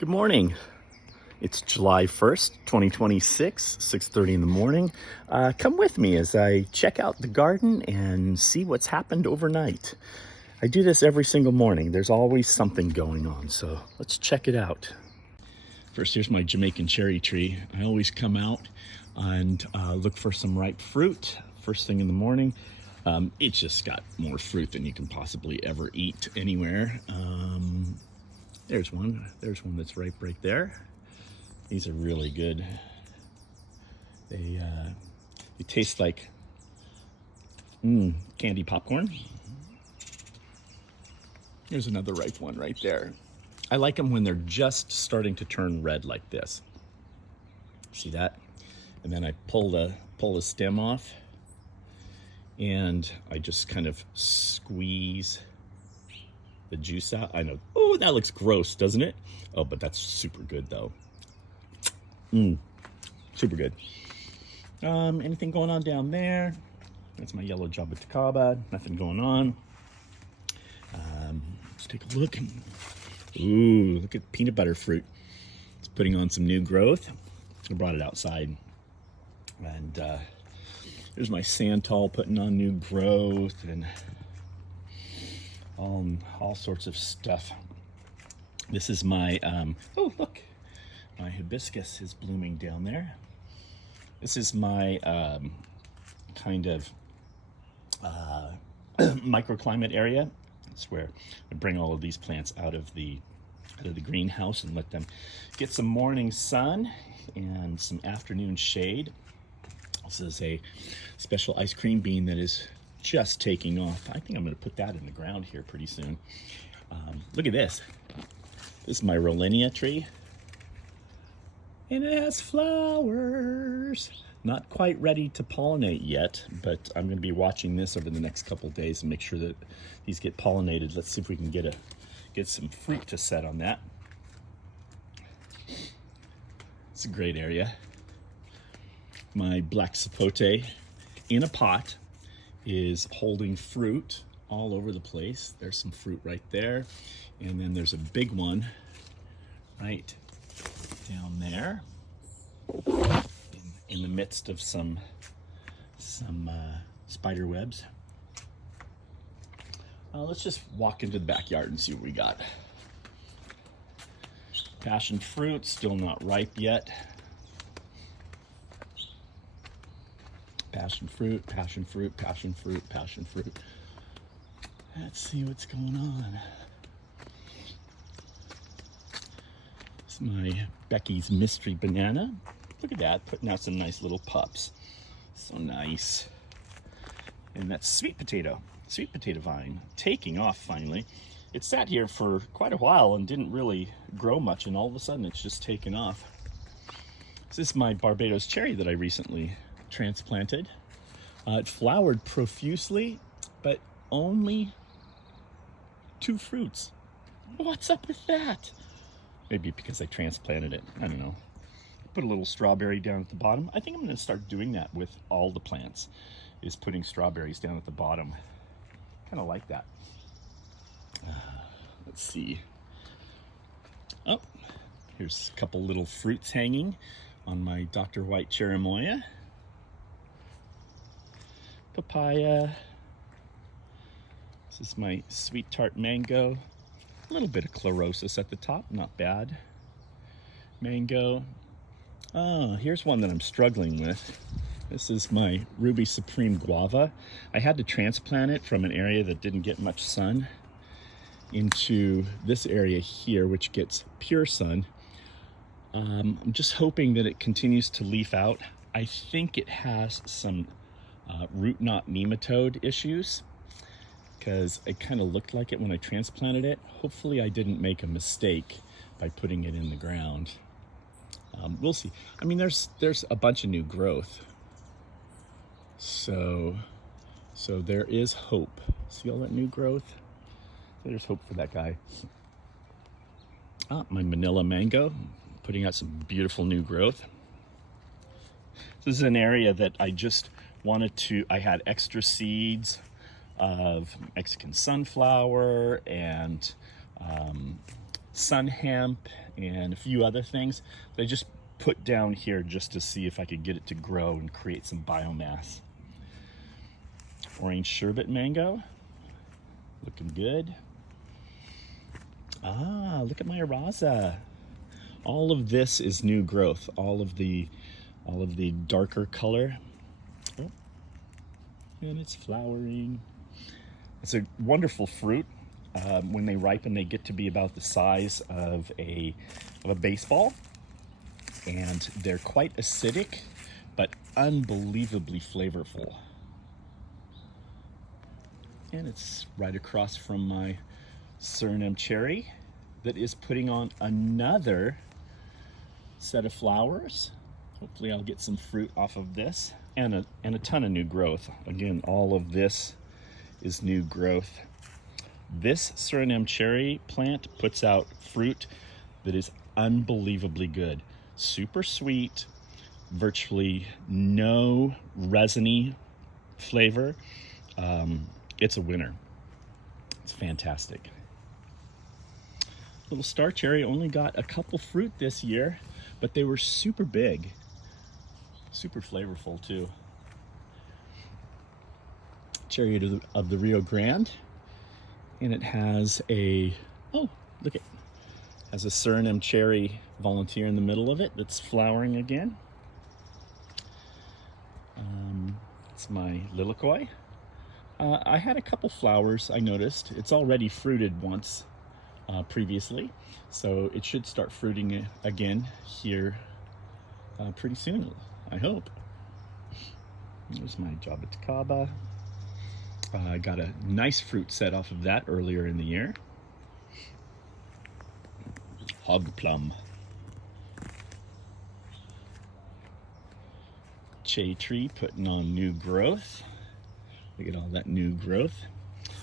Good morning. It's July 1st, 2026, 6:30 in the morning. Come with me as I check out the garden and see what's happened overnight. I do this every single morning. There's always something going on, so let's check it out. First, here's my Jamaican cherry tree. I always come out and look for some ripe fruit first thing in the morning. It's just got more fruit than you can possibly ever eat anywhere. There's one that's ripe right there. These are really good. They taste like candy popcorn. Here's another ripe one right there. I like them when they're just starting to turn red like this. See that? And then I pull the stem off and I just kind of squeeze the juice out. I know, oh, that looks gross, doesn't it? Oh, but that's super good though. Super good. Anything going on down there? That's my yellow jabuticaba. Nothing going on. Let's take a look. Ooh, look at peanut butter fruit. It's putting on some new growth. I brought it outside. And there's my santal putting on new growth and all sorts of stuff. This is my, oh, look. My hibiscus is blooming down there. This is my kind of microclimate area. It's where I bring all of these plants out of the greenhouse and let them get some morning sun and some afternoon shade. This is a special ice cream bean that is just taking off. I think I'm going to put that in the ground here pretty soon. Look at this. This is my Rollinia tree. And it has flowers. Not quite ready to pollinate yet, but I'm going to be watching this over the next couple days and make sure that these get pollinated. Let's see if we can get some fruit to set on that. It's a great area. My black sapote in a pot is holding fruit all over the place. There's some fruit right there. And then there's a big one right down there in the midst of some spider webs. Let's just walk into the backyard and see what we got. Passion fruit, still not ripe yet. Passion fruit, passion fruit, passion fruit, passion fruit. Let's see what's going on. It's my Becky's mystery banana. Look at that, putting out some nice little pups. So nice. And that's sweet potato vine, taking off finally. It sat here for quite a while and didn't really grow much, and all of a sudden it's just taken off. This is my Barbados cherry that I recently transplanted. It flowered profusely, but only 2 fruits. What's up with that? Maybe because I transplanted it. I don't know. Put a little strawberry down at the bottom. I think I'm going to start doing that with all the plants, is putting strawberries down at the bottom. Kind of like that. Let's see. Oh, here's a couple little fruits hanging on my Dr. White cherimoya. Papaya. This is my sweet tart mango. A little bit of chlorosis at the top, not bad. Mango. Oh, here's one that I'm struggling with. This is my Ruby Supreme guava. I had to transplant it from an area that didn't get much sun into this area here, which gets pure sun. I'm just hoping that it continues to leaf out. I think it has some root knot nematode issues, because it kind of looked like it when I transplanted it. Hopefully I didn't make a mistake by putting it in the ground. We'll see. I mean, there's a bunch of new growth. So there is hope. See all that new growth? There's hope for that guy. My Manila mango, putting out some beautiful new growth. This is an area that I just I had extra seeds of Mexican sunflower and sun hemp and a few other things that I just put down here just to see if I could get it to grow and create some biomass. Orange sherbet mango, looking good. Ah, look at my Araza. All of this is new growth. All of the darker color. Oh, and it's flowering. It's a wonderful fruit. When they ripen, they get to be about the size of a baseball, and they're quite acidic, but unbelievably flavorful. And it's right across from my Suriname cherry that is putting on another set of flowers. Hopefully I'll get some fruit off of this, and a ton of new growth. Again, all of this is new growth. This Suriname cherry plant puts out fruit that is unbelievably good. Super sweet, virtually no resiny flavor. It's a winner. It's fantastic. Little star cherry only got a couple fruit this year, but they were super big. Super flavorful too. Cherry of the Rio Grande. And it has a, oh, look it, has a Suriname cherry volunteer in the middle of it that's flowering again. It's my lilikoi. I had a couple flowers, I noticed. It's already fruited once previously, so it should start fruiting again here pretty soon, I hope. There's my Jaboticaba. I got a nice fruit set off of that earlier in the year. Hog plum. Che tree putting on new growth. Look at all that new growth.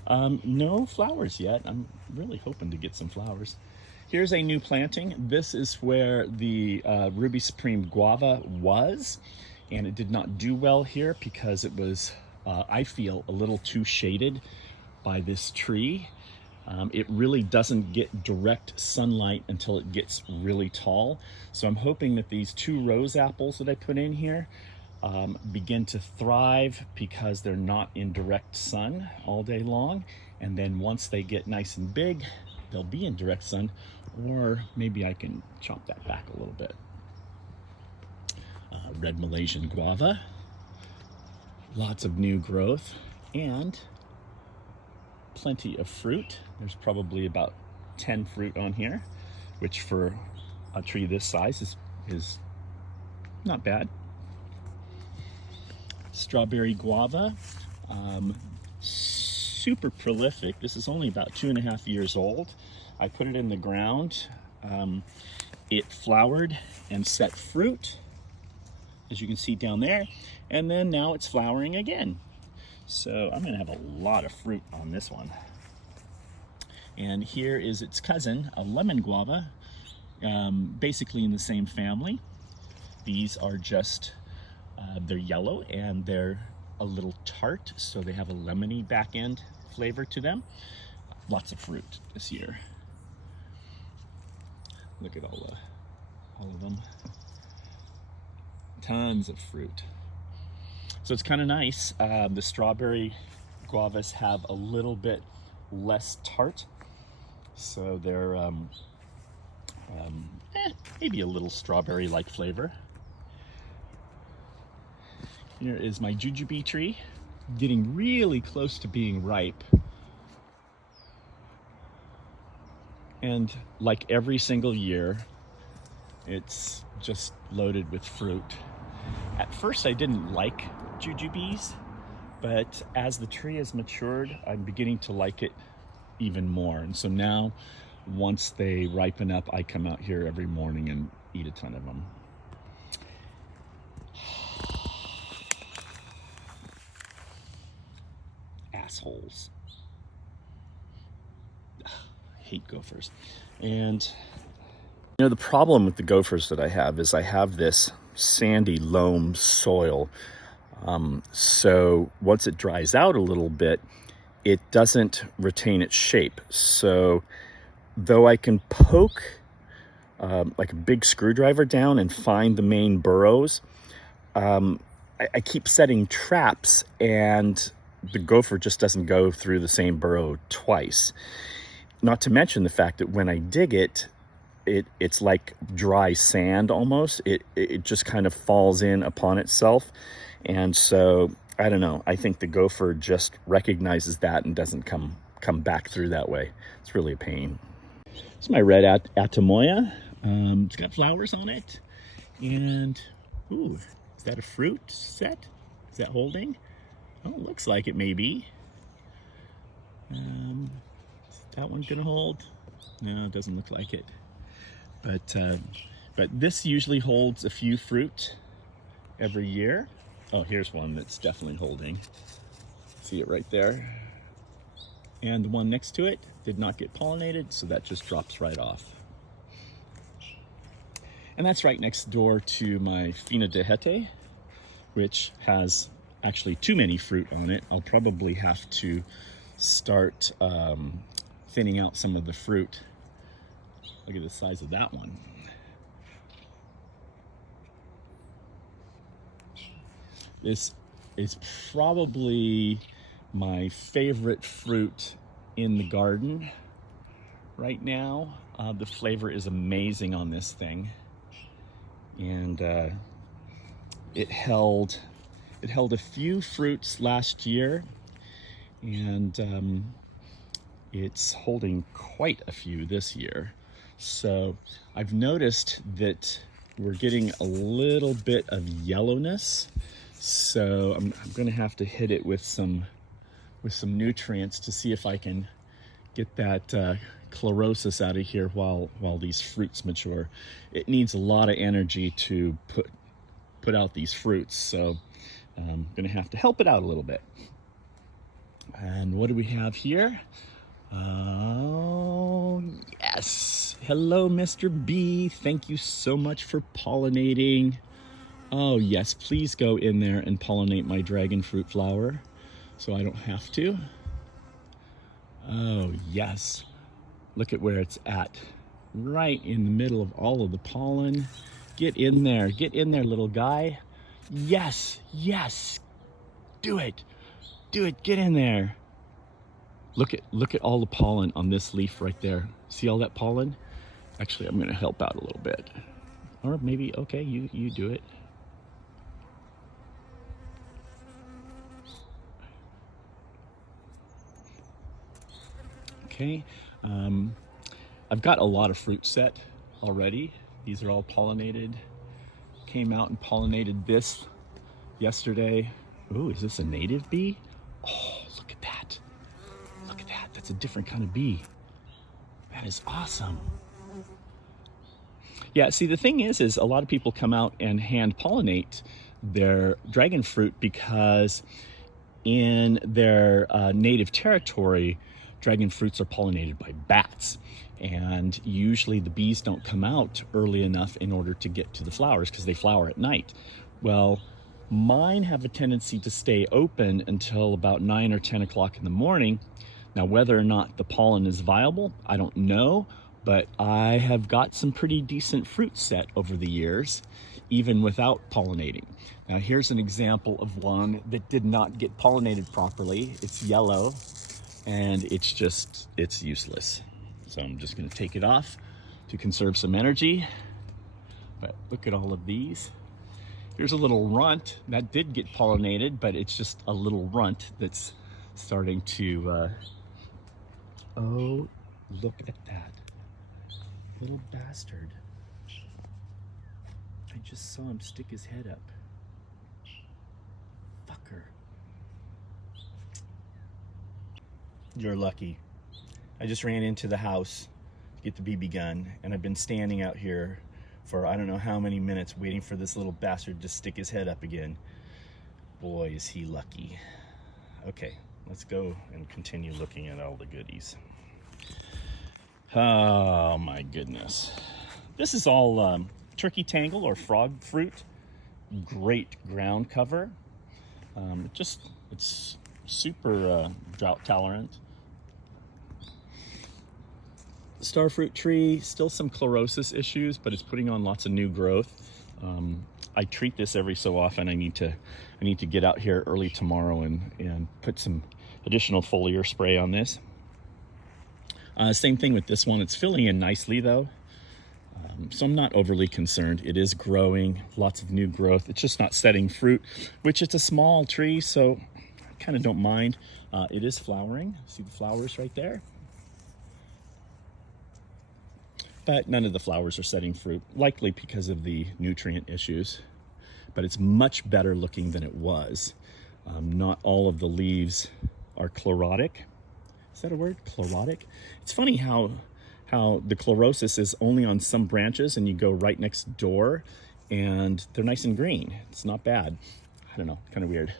No flowers yet. I'm really hoping to get some flowers. Here's a new planting. This is where the Ruby Supreme guava was, and it did not do well here because it was, I feel, a little too shaded by this tree. It really doesn't get direct sunlight until it gets really tall. So I'm hoping that these 2 rose apples that I put in here begin to thrive because they're not in direct sun all day long. And then once they get nice and big, they'll be in direct sun, or maybe I can chop that back a little bit. Red Malaysian guava. Lots of new growth and plenty of fruit. There's probably about 10 fruit on here, which for a tree this size is not bad. Strawberry guava, super prolific. This is only about 2.5 years old. I put it in the ground. It flowered and set fruit, as you can see down there, and then now it's flowering again. So I'm gonna have a lot of fruit on this one. And here is its cousin, a lemon guava, basically in the same family. These are just, they're yellow and they're a little tart, so they have a lemony back end flavor to them. Lots of fruit this year. Look at all of them. Tons of fruit. So it's kind of nice. The strawberry guavas have a little bit less tart, so they're maybe a little strawberry-like flavor. Here is my jujube tree, getting really close to being ripe. And like every single year, it's just loaded with fruit. At first I didn't like jujubes, but as the tree has matured, I'm beginning to like it even more. And so now, once they ripen up, I come out here every morning and eat a ton of them. Assholes. I hate gophers. And you know, the problem with the gophers that I have is I have this sandy loam soil. So once it dries out a little bit, it doesn't retain its shape. So though I can poke like a big screwdriver down and find the main burrows. I keep setting traps, and the gopher just doesn't go through the same burrow twice. Not to mention the fact that when I dig it, it's like dry sand almost. It just kind of falls in upon itself. And so, I don't know, I think the gopher just recognizes that and doesn't come back through that way. It's really a pain. It's my red Atamoya. It's got flowers on it. And, ooh, is that a fruit set? Is that holding? Oh, it looks like it may be. Is that one gonna hold? No, it doesn't look like it. But this usually holds a few fruit every year. Oh, here's one that's definitely holding. See it right there? And the one next to it did not get pollinated, so that just drops right off. And that's right next door to my Fina de Hete, which has actually too many fruit on it. I'll probably have to start thinning out some of the fruit. Look at the size of that one. This is probably my favorite fruit in the garden right now. The flavor is amazing on this thing. And it held a few fruits last year, and it's holding quite a few this year. So I've noticed that we're getting a little bit of yellowness. So I'm gonna have to hit it with some nutrients to see if I can get that chlorosis out of here while these fruits mature. It needs a lot of energy to put out these fruits, so I'm gonna have to help it out a little bit. And what do we have here? Oh, yes. Hello, Mr. B. Thank you so much for pollinating. Oh, yes. Please go in there and pollinate my dragon fruit flower so I don't have to. Oh, yes. Look at where it's at. Right in the middle of all of the pollen. Get in there. Get in there, little guy. Yes. Yes. Do it. Do it. Get in there. Look at all the pollen on this leaf right there. See all that pollen? Actually, I'm gonna help out a little bit. Or maybe, okay, you do it. Okay, I've got a lot of fruit set already. These are all pollinated. Came out and pollinated this yesterday. Ooh, is this a native bee? Oh, look at that. Look at that, that's a different kind of bee. That is awesome. Yeah, see, the thing is a lot of people come out and hand pollinate their dragon fruit because in their native territory, dragon fruits are pollinated by bats. And usually the bees don't come out early enough in order to get to the flowers because they flower at night. Well, mine have a tendency to stay open until about 9 or 10 o'clock in the morning. Now, whether or not the pollen is viable, I don't know, but I have got some pretty decent fruit set over the years, even without pollinating. Now, here's an example of one that did not get pollinated properly. It's yellow, and it's useless. So I'm just gonna take it off to conserve some energy. But look at all of these. Here's a little runt that did get pollinated, but it's just a little runt that's starting to, oh, look at that. Little bastard. I just saw him stick his head up. Fucker. You're lucky. I just ran into the house to get the BB gun, and I've been standing out here for I don't know how many minutes waiting for this little bastard to stick his head up again. Boy, is he lucky. Okay, let's go and continue looking at all the goodies. Oh my goodness. This is all turkey tangle or frog fruit. Great ground cover. It's super drought tolerant. starfruit tree, still some chlorosis issues, but it's putting on lots of new growth. I treat this every so often. I need to get out here early tomorrow and put some additional foliar spray on this. Same thing with this one. It's filling in nicely though. So I'm not overly concerned. It is growing, lots of new growth. It's just not setting fruit, which it's a small tree, so I kind of don't mind. It is flowering. See the flowers right there? But none of the flowers are setting fruit, likely because of the nutrient issues. But it's much better looking than it was. Not all of the leaves are chlorotic. Is that a word? Chlorotic? It's funny how the chlorosis is only on some branches and you go right next door and they're nice and green. It's not bad. I don't know, kind of weird.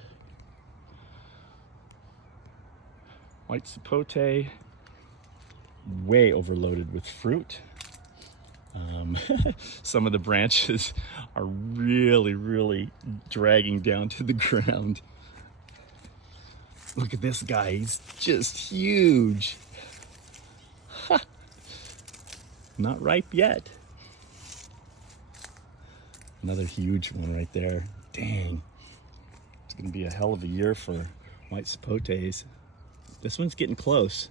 White sapote, way overloaded with fruit. Some of the branches are really dragging down to the ground. Look at this guy, he's just huge. Ha. Not ripe yet. Another huge one right there. Dang, it's gonna be a hell of a year for white sapotes. This one's getting close.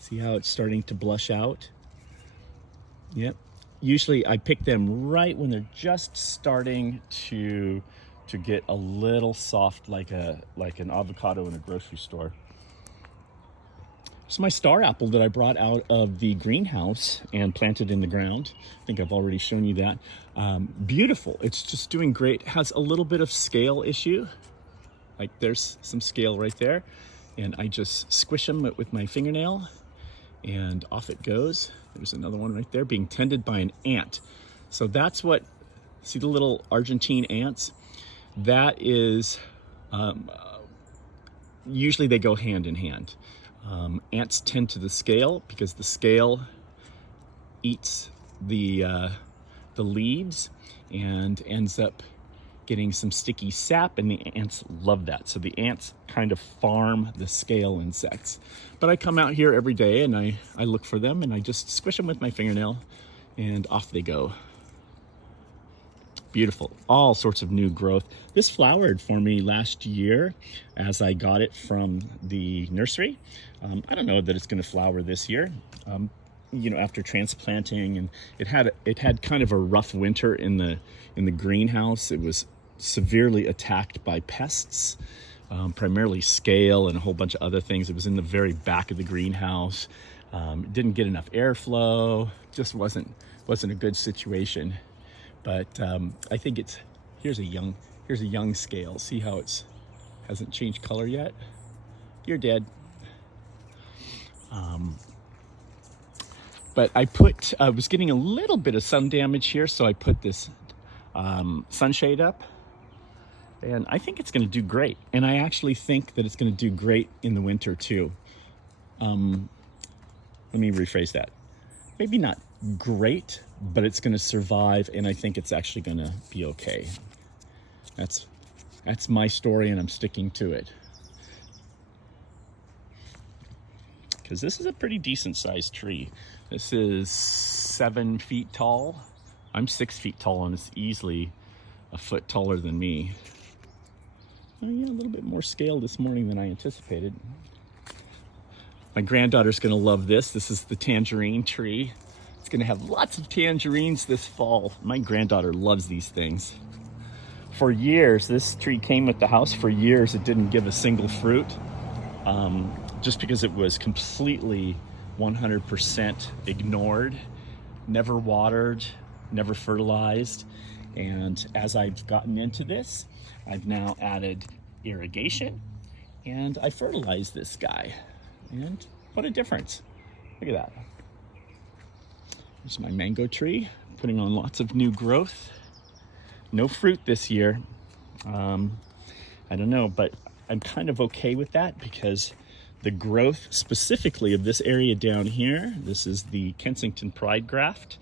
See how it's starting to blush out? Yep. Usually I pick them right when they're just starting to get a little soft, like an avocado in a grocery store. It's my star apple that I brought out of the greenhouse and planted in the ground. I think I've already shown you that. Beautiful. It's just doing great. Has a little bit of scale issue. Like there's some scale right there. And I just squish them with my fingernail and off it goes. There's another one right there being tended by an ant. So that's what, see the little Argentine ants? That is, usually they go hand in hand. Ants tend to the scale because the scale eats the leaves and ends up getting some sticky sap, and the ants love that. So the ants kind of farm the scale insects. But I come out here every day and I look for them and I just squish them with my fingernail and off they go. Beautiful, all sorts of new growth. This flowered for me last year as I got it from the nursery. I don't know that it's gonna flower this year. You know, after transplanting, and it had kind of a rough winter in the greenhouse. It was severely attacked by pests, primarily scale and a whole bunch of other things. It was in the very back of the greenhouse. It didn't get enough airflow. Just wasn't a good situation. But I think here's a young scale. See how hasn't changed color yet? You're dead. But I was getting a little bit of sun damage here, so I put this sunshade up, and I think it's going to do great. And I actually think that it's going to do great in the winter too. Let me rephrase that. Maybe not great, but it's going to survive, and I think it's actually going to be okay. That's my story, and I'm sticking to it. Because this is a pretty decent sized tree. This is 7 feet tall. I'm 6 feet tall, and it's easily a foot taller than me. Oh yeah, a little bit more scale this morning than I anticipated. My granddaughter's gonna love this. This is the tangerine tree. It's gonna have lots of tangerines this fall. My granddaughter loves these things. For years, this tree came with the house. For years, it didn't give a single fruit. Just because it was completely 100% ignored, never watered, never fertilized. And as I've gotten into this, I've now added irrigation and I fertilized this guy. And what a difference. Look at that. There's my mango tree, putting on lots of new growth. No fruit this year. I don't know, but I'm kind of okay with that because the growth specifically of this area down here, this is the Kensington Pride graft.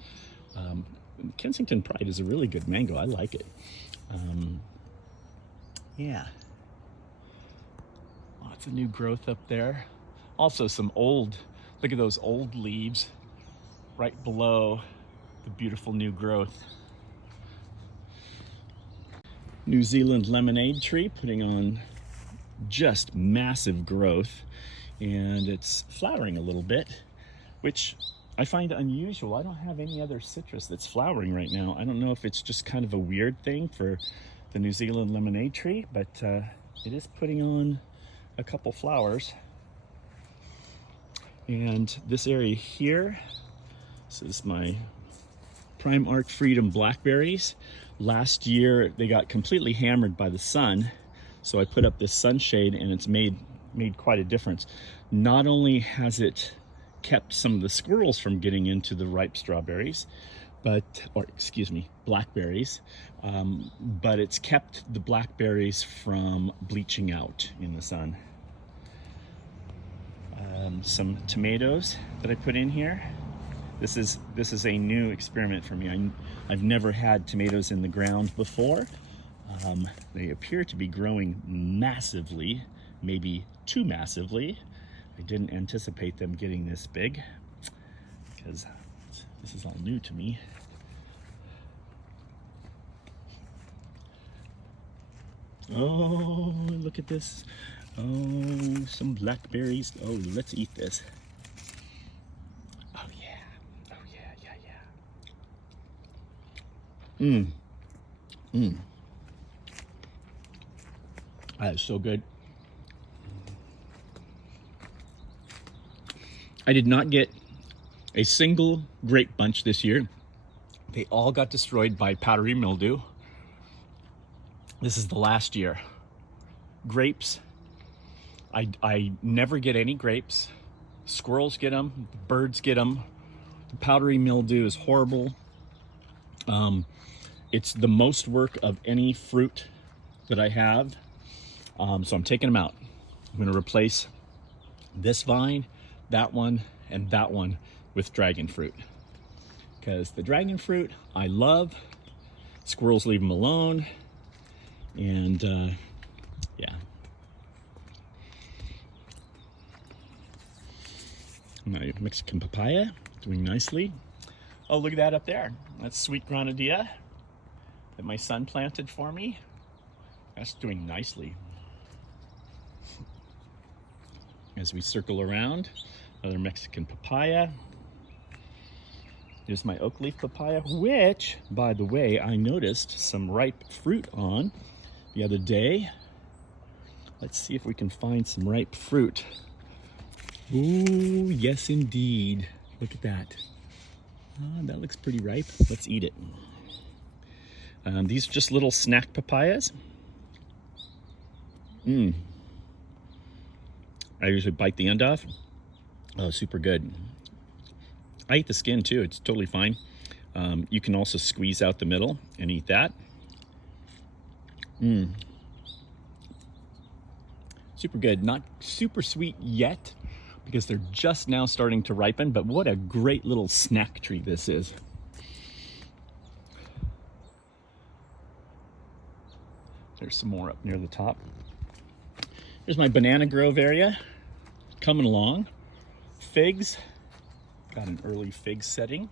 Kensington Pride is a really good mango. I like it. Yeah. Lots of new growth up there. Also some old, look at those old leaves. right below the beautiful new growth. New Zealand lemonade tree putting on just massive growth, and it's flowering a little bit, which I find unusual. I don't have any other citrus that's flowering right now. I don't know if it's just kind of a weird thing for the New Zealand lemonade tree, but it is putting on a couple flowers. And this area here, this is my Prime Arc Freedom blackberries. Last year they got completely hammered by the sun, so I put up this sunshade, and it's made quite a difference. Not only has it kept some of the squirrels from getting into the ripe strawberries, blackberries, but it's kept the blackberries from bleaching out in the sun. Some tomatoes that I put in here. This is a new experiment for me. I've never had tomatoes in the ground before. They appear to be growing massively, maybe too massively. I didn't anticipate them getting this big because this is all new to me. Oh, look at this. Oh, some blackberries. Oh, let's eat this. Oh yeah. Oh yeah, yeah, yeah. That is so good. I did not get a single grape bunch this year. They all got destroyed by powdery mildew. This is the last year. Grapes, I never get any grapes. Squirrels get them, birds get them. The powdery mildew is horrible. It's the most work of any fruit that I have. So I'm taking them out. I'm gonna replace this vine, that one, and that one with dragon fruit. Because the dragon fruit I love, squirrels leave them alone, and yeah. My Mexican papaya doing nicely. Oh, look at that up there. That's sweet granadilla that my son planted for me. That's doing nicely. As we circle around, another Mexican papaya. Here's my oak leaf papaya, which, by the way, I noticed some ripe fruit on the other day. Let's see if we can find some ripe fruit. Ooh, yes indeed. Look at that. That looks pretty ripe. Let's eat it. These are just little snack papayas. I usually bite the end off. Oh, super good. I eat the skin too. It's totally fine. You can also squeeze out the middle and eat that. Super good. Not super sweet yet because they're just now starting to ripen, but what a great little snack treat this is. There's some more up near the top. Here's my banana grove area coming along. Figs, got an early fig setting.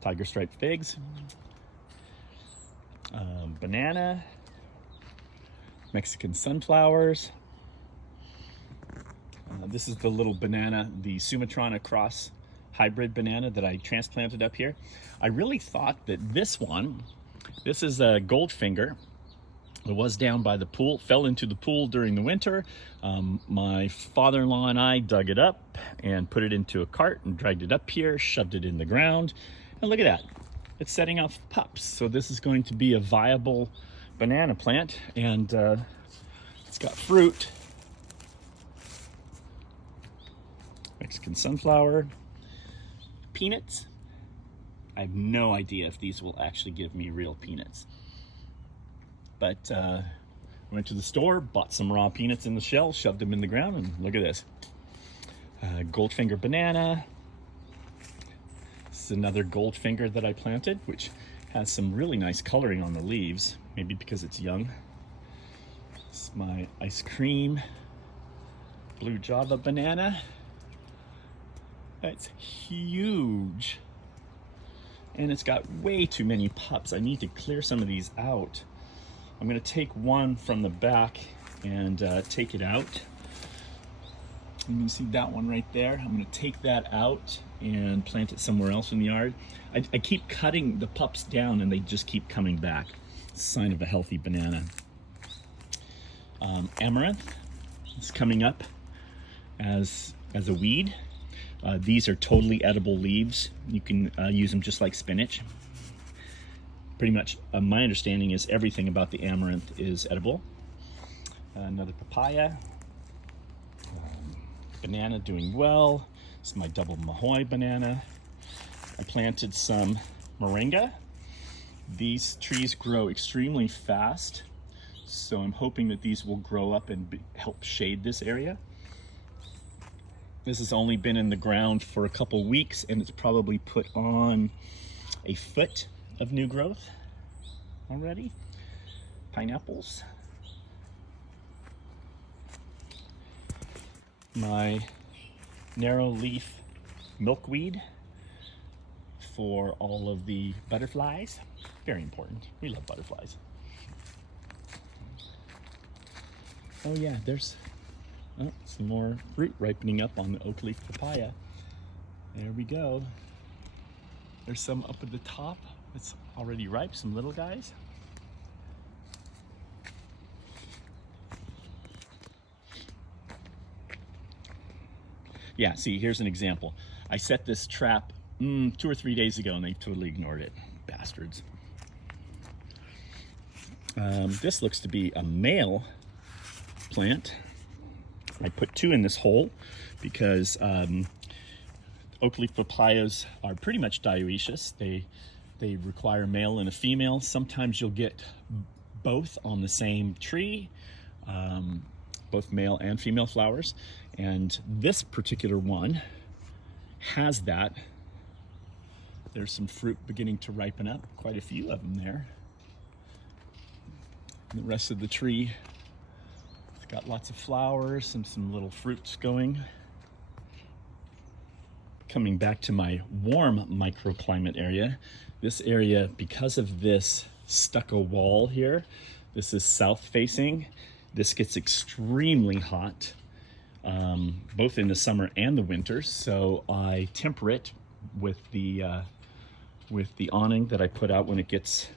Tiger stripe figs. Banana, Mexican sunflowers. This is the little banana, the Sumatrana cross hybrid banana that I transplanted up here. I really thought that this is a Goldfinger. It was down by the pool, fell into the pool during the winter. My father-in-law and I dug it up and put it into a cart and dragged it up here, shoved it in the ground. And look at that, it's setting off pups. So this is going to be a viable banana plant, and it's got fruit. Mexican sunflower, peanuts. I have no idea if these will actually give me real peanuts. But went to the store, bought some raw peanuts in the shell, shoved them in the ground, and look at this. Goldfinger banana. This is another Goldfinger that I planted, which has some really nice coloring on the leaves, maybe because it's young. This is my ice cream blue Java banana. It's huge. And it's got way too many pups. I need to clear some of these out. I'm gonna take one from the back and take it out. You can see that one right there. I'm gonna take that out and plant it somewhere else in the yard. I keep cutting the pups down and they just keep coming back. It's a sign of a healthy banana. Amaranth is coming up as a weed. These are totally edible leaves. You can use them just like spinach. Pretty much, my understanding is everything about the amaranth is edible. Another papaya. Banana doing well. This is my double Mahoy banana. I planted some moringa. These trees grow extremely fast, so I'm hoping that these will grow up and help shade this area. This has only been in the ground for a couple weeks and it's probably put on a foot of new growth already. Pineapples. My narrow leaf milkweed for all of the butterflies. Very important. We love butterflies. Oh yeah, there's some more fruit ripening up on the oak leaf papaya. There we go. There's some up at the top. It's already ripe, some little guys. Yeah, see, here's an example. I set this trap 2 or 3 days ago and they totally ignored it. Bastards. This looks to be a male plant. I put 2 in this hole because oak leaf papayas are pretty much dioecious. They require a male and a female. Sometimes you'll get both on the same tree, both male and female flowers. And this particular one has that. There's some fruit beginning to ripen up, quite a few of them there. And the rest of the tree, it's got lots of flowers and some little fruits going. Coming back to my warm microclimate area, this area, because of this stucco wall here, this is south facing, this gets extremely hot, both in the summer and the winter. So I temper it with the awning that I put out when it gets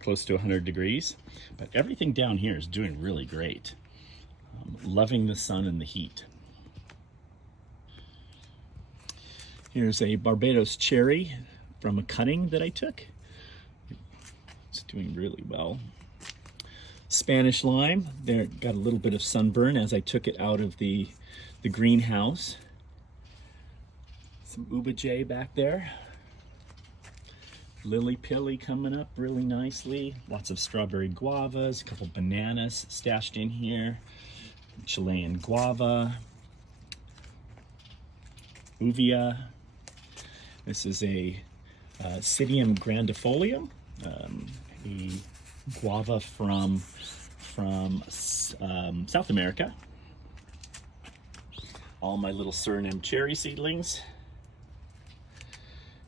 close to 100 degrees. But everything down here is doing really great. Loving the sun and the heat. Here's a Barbados cherry from a cutting that I took. It's doing really well. Spanish lime, there got a little bit of sunburn as I took it out of the greenhouse. Some ubajay back there. Lily pilly coming up really nicely. Lots of strawberry guavas, a couple bananas stashed in here. Chilean guava. Uvia. This is a Psidium grandifolium, a guava from South America. All my little Suriname cherry seedlings.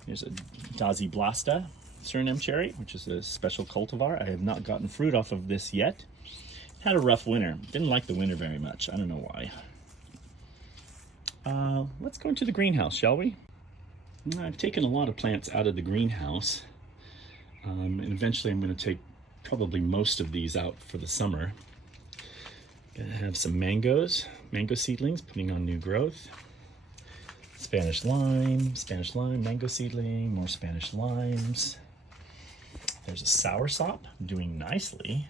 Here's a Dazi Blasta Suriname cherry, which is a special cultivar. I have not gotten fruit off of this yet. Had a rough winter. Didn't like the winter very much. I don't know why. Let's go into the greenhouse, shall we? I've taken a lot of plants out of the greenhouse, and eventually I'm going to take probably most of these out for the summer. Gonna have some mango seedlings putting on new growth. Spanish lime, mango seedling, more Spanish limes. There's a soursop doing nicely.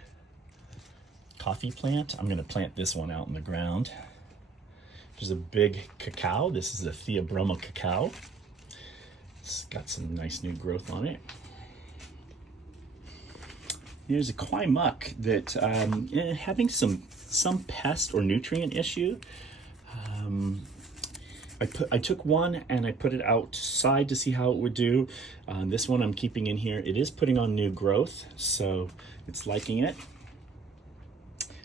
Coffee plant, I'm gonna plant this one out in the ground. There's a big cacao. This is a Theobroma cacao. It's got some nice new growth on it. Here's a kwai muck that having some pest or nutrient issue. I took one and I put it outside to see how it would do. This one I'm keeping in here. It is putting on new growth, so it's liking it.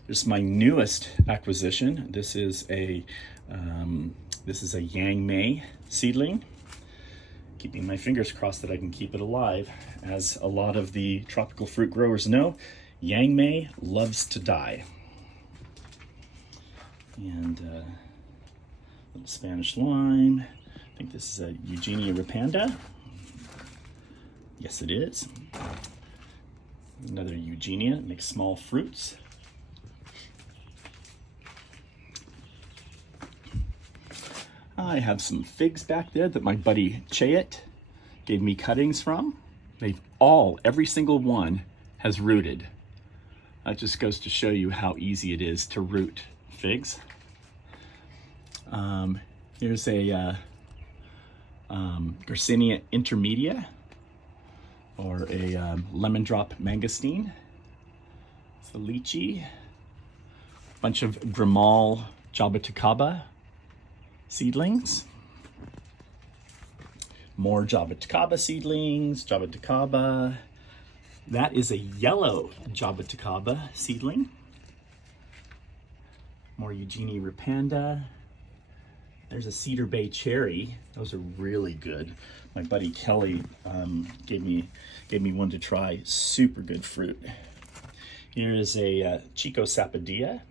This is my newest acquisition. This is a This is a Yang Mei seedling. Keeping my fingers crossed that I can keep it alive. As a lot of the tropical fruit growers know, Yang Mei loves to die. And little Spanish lime. I think this is a Eugenia repanda. Yes, it is. Another Eugenia, makes small fruits. I have some figs back there that my buddy Chayet gave me cuttings from. Every single one has rooted. That just goes to show you how easy it is to root figs. Here's a Garcinia intermedia, or a lemon drop mangosteen. It's a lychee. Bunch of Grimal jaboticaba seedlings. More jaboticaba seedlings, jaboticaba. That is a yellow jaboticaba seedling. More Eugenia repanda. There's a Cedar Bay cherry. Those are really good. My buddy Kelly gave me one to try. Super good fruit. Here is a Chico Sapodilla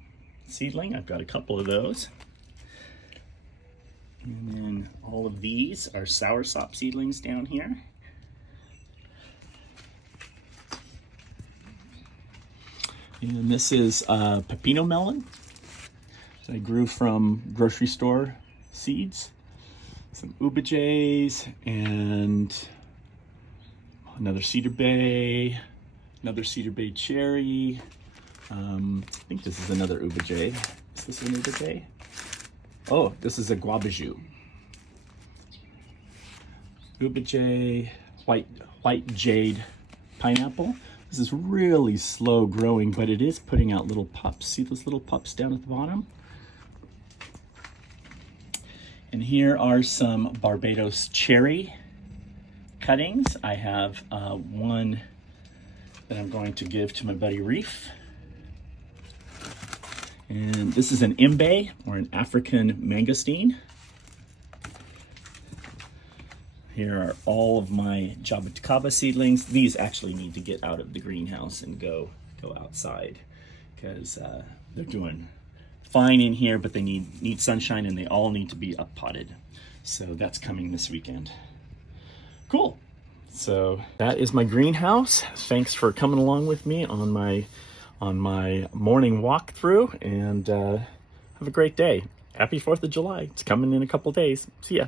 seedling. I've got a couple of those. And then all of these are soursop seedlings down here. And this is pepino melon. So I grew from grocery store seeds. Some ubajays and another Cedar Bay cherry. I think this is another ubajay. Is this an ubajay? Oh, this is a guabajou. Ubajay, white jade pineapple. This is really slow growing, but it is putting out little pups. See those little pups down at the bottom? And here are some Barbados cherry cuttings. I have one that I'm going to give to my buddy Reef. And this is an imbe, or an African mangosteen. Here are all of my jaboticaba seedlings. These actually need to get out of the greenhouse and go outside, because they're doing fine in here, but they need sunshine, and they all need to be up potted. So that's coming this weekend. Cool. So that is my greenhouse. Thanks for coming along with me on my morning walkthrough, and have a great day. Happy 4th of July. It's coming in a couple days. See ya.